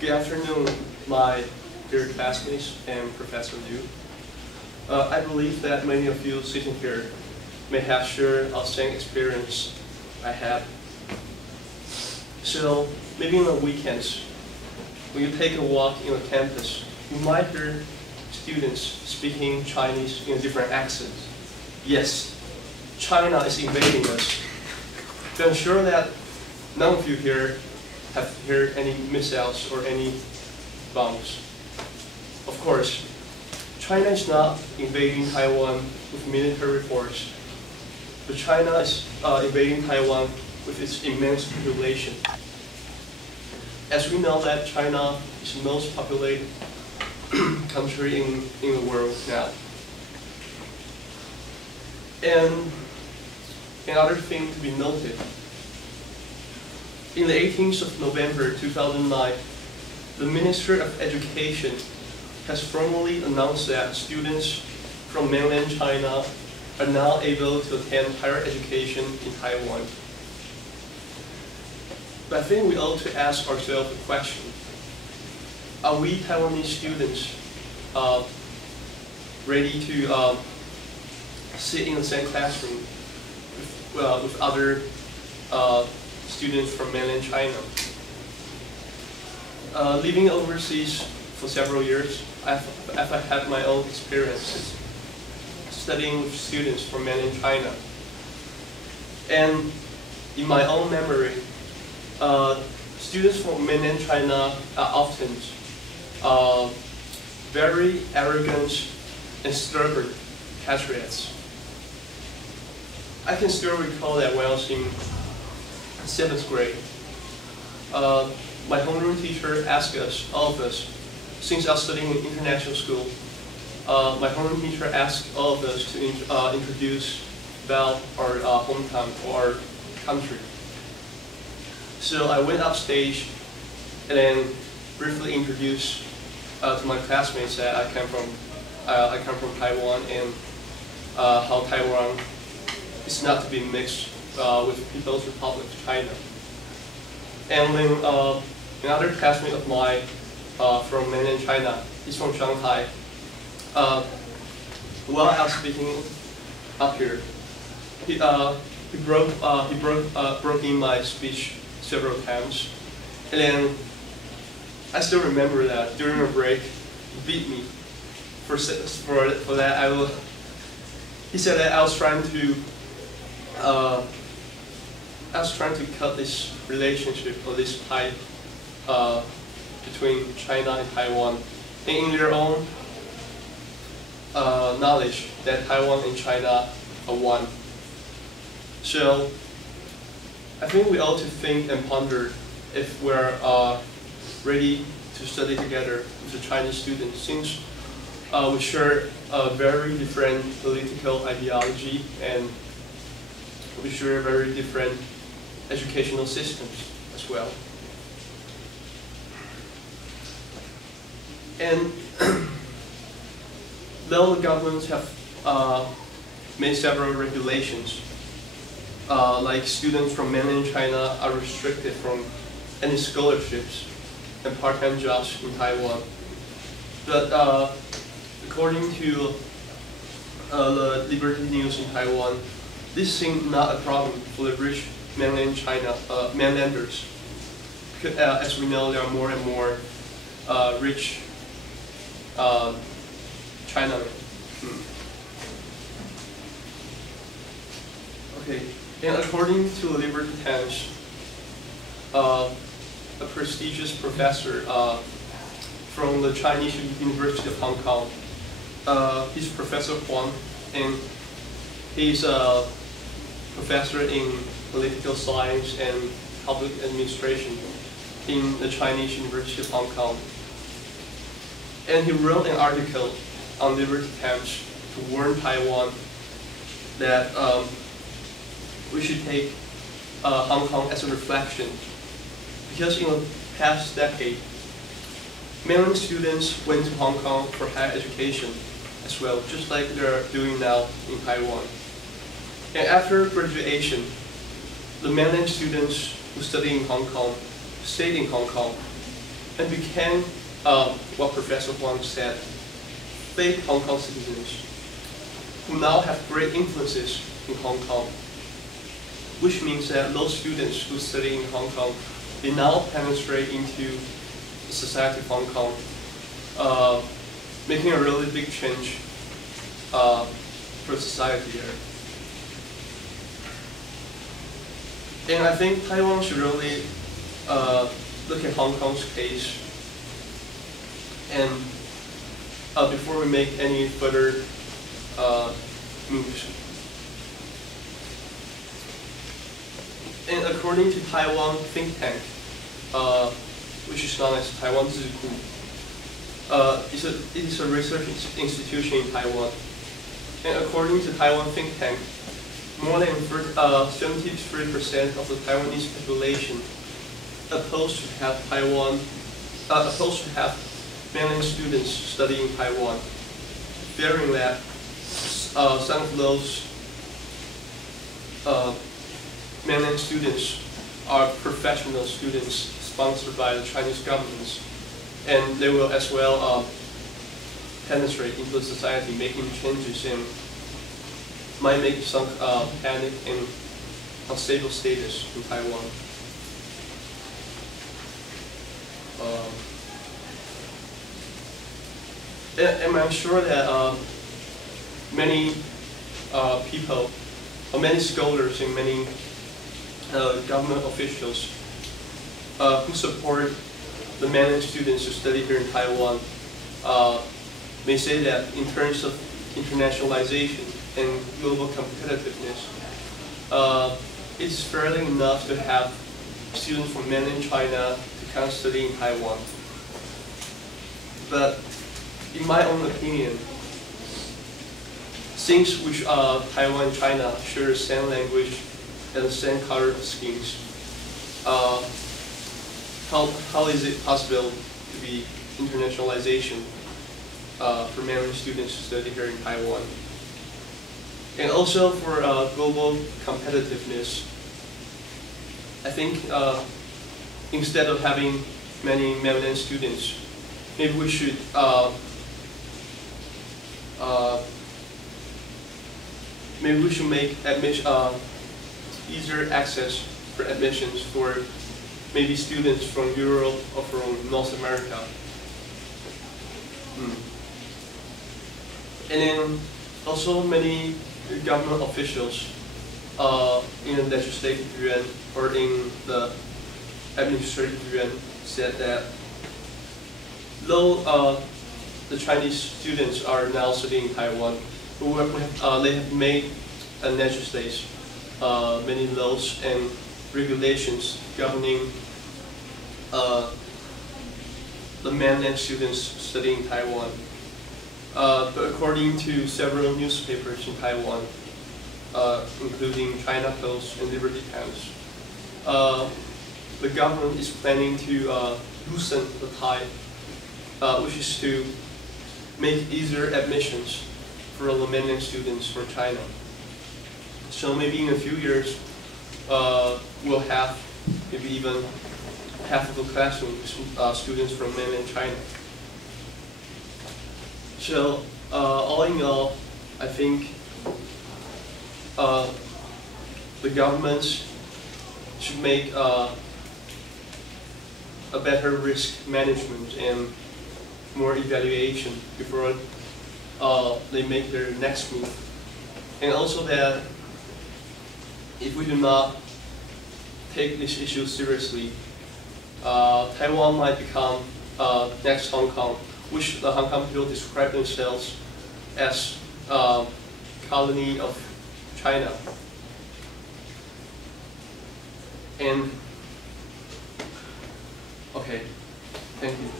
Good afternoon, my dear classmates and Professor Liu. I believe that many of you sitting here may have shared the same experience I had. So maybe on the weekends, when you take a walk in the campus, you might hear students speaking Chinese in different accents. Yes, China is invading us. But I'm sure that none of you here have heard any missiles or any bombs. Of course, China is not invading Taiwan with military force, but China is invading Taiwan with its immense population. As we know that China is the most populated country in the world now. And another thing to be noted, in the 18th of November 2009, the Ministry of Education has formally announced that students from mainland China are now able to attend higher education in Taiwan. But I think we ought to ask ourselves a question. Are we Taiwanese students ready to sit in the same classroom with other students from mainland China? Living overseas for several years, I've had my own experiences studying with students from mainland China. And in my own memory, students from mainland China are often very arrogant and stubborn patriots. I can still recall that when I was in 7th grade, my homeroom teacher asked us, all of us, since I was studying in international school, my homeroom teacher asked all of us to introduce about our hometown or our country. So I went upstage and then briefly introduced to my classmates that I come from Taiwan and how Taiwan is not to be mixed with People's Republic of China. And then another classmate of mine from mainland China, he's from Shanghai. While I was speaking up here, he broke in my speech several times, and then I still remember that during a break, he beat me for that. He said that I was trying to cut this relationship or this tie between China and Taiwan, and in their own knowledge that Taiwan and China are one. So I think we ought to think and ponder if we're ready to study together with the Chinese students, since we share a very different political ideology and we share very different educational systems as well. And though the governments have made several regulations, like students from mainland China are restricted from any scholarships and part-time jobs in Taiwan. But according to the Liberty News in Taiwan, this seems not a problem for the rich mainland China mainlanders. As we know, there are more and more rich Chinamen. Okay, and according to Liberty Times, a prestigious professor from the Chinese University of Hong Kong, he's Professor Huang, and he's a professor in political science and public administration in the Chinese University of Hong Kong. And he wrote an article on Liberty Times to warn Taiwan that we should take Hong Kong as a reflection. Because in the past decade, mainland students went to Hong Kong for higher education as well, just like they're doing now in Taiwan. And after graduation, the mainland students who study in Hong Kong stayed in Hong Kong and became what Professor Huang said, fake Hong Kong citizens who now have great influences in Hong Kong, which means that those students who study in Hong Kong, they now penetrate into the society of Hong Kong, making a really big change for society there. And I think Taiwan should really look at Hong Kong's case, and before we make any further moves. And according to Taiwan think tank, which is known as Taiwan Ziku, it is a research institution in Taiwan. And according to Taiwan think tank, more than 73% of the Taiwanese population opposed to have mainland students studying in Taiwan, fearing that some of those mainland students are professional students sponsored by the Chinese governments, and they will as well penetrate into the society, making changes and might make some panic and unstable status in Taiwan. And I'm sure that many people, or many scholars and many government officials who support the mainland students who study here in Taiwan may say that in terms of internationalization and global competitiveness, it's fairly enough to have students from Mainland China to come study in Taiwan. But in my own opinion, since Taiwan and China share the same language and the same color schemes, how is it possible to be internationalization for mainland students to study here in Taiwan? And also for global competitiveness, I think instead of having many mainland students, maybe we should make easier access for admissions for maybe students from Europe or from North America. And then also many government officials in the legislative yuan or in the administrative yuan said that though the Chinese students are now studying in Taiwan, they have made and legislate many laws and regulations governing the mainland students studying in Taiwan. But according to several newspapers in Taiwan, including China Post and Liberty Times, the government is planning to loosen the tie, which is to make easier admissions for the mainland students from China. So maybe in a few years, we'll have maybe even half of the classroom students from mainland China. So all in all, I think the governments should make a better risk management and more evaluation before they make their next move. And also that if we do not take this issue seriously, Taiwan might become next Hong Kong, which the Hong Kong people describe themselves as colony of China. And okay, thank you.